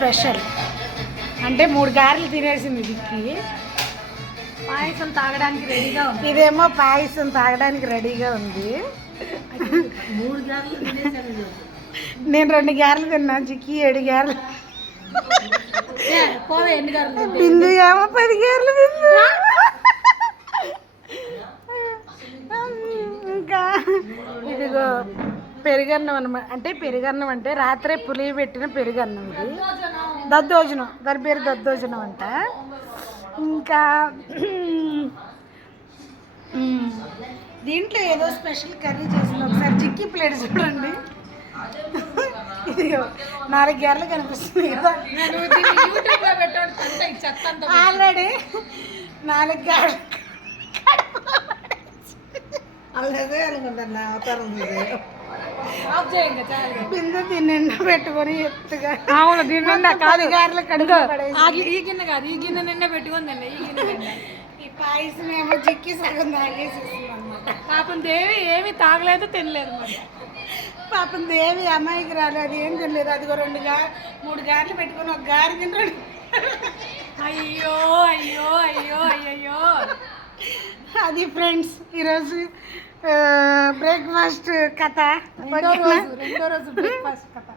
Special. అంటే 3 గారెలు తినేసింది జిక్కి. పాయసం తాగడానికి రెడీగా ఉంది. ఇదేమో పాయసం తాగడానికి రెడీగా ఉంది. 3 గారెలు తినేసాను. నేను 2 గారెలు తిన్నా, జిక్కి 7 గారెలు. పోవే ఎన్ని గారెలు? బిందు ఏమో 10 గారెలు తింది. ఇంకా ఇదిగో పెరుగన్నం అనమాట. అంటే పెరుగన్నం అంటే రాత్రే పులియ పెట్టిన పెరుగన్నం. ఇది దద్దోజనం, దాని పేరు దద్దోజనం అంట. ఇంకా దీంట్లో ఏదో స్పెషల్ కర్రీ చేసింది. ఒకసారి జిక్కి ప్లేట్ చూడండి. ఇది 4 గారెలు కనిపిస్తుంది కదా. ఆల్రెడీ 4 గారెలు అలాగే అనుకుంటున్నా అవతారం. బిందు దీన్ని పెట్టుకొని ఎత్తుగా. అవును, దీని కాదు గారెలు కడుగు ఈ గిన్నె కాదు, ఈ గిన్నె నిండా పెట్టుకుందండి. ఈ గిన్నె నిండా ఈ పాయసం ఏమో జిక్కి సగం తాగేసేసింది అనమాట. పాపం దేవి ఏమి తాగలేదు, తినలేదు. మరి పాపం దేవి అమ్మాయికి రాలేదు, ఏం తినలేదు. అదిగో 3 గారెలు పెట్టుకొని 1 గారె తింటాడు. అయ్యో అయ్యో అయ్యో అయ్యో. అది ఫ్రెండ్స్ ఈరోజు బ్రేక్ఫాస్ట్ కథ. రెండో రోజు బ్రేక్ఫాస్ట్ కథ.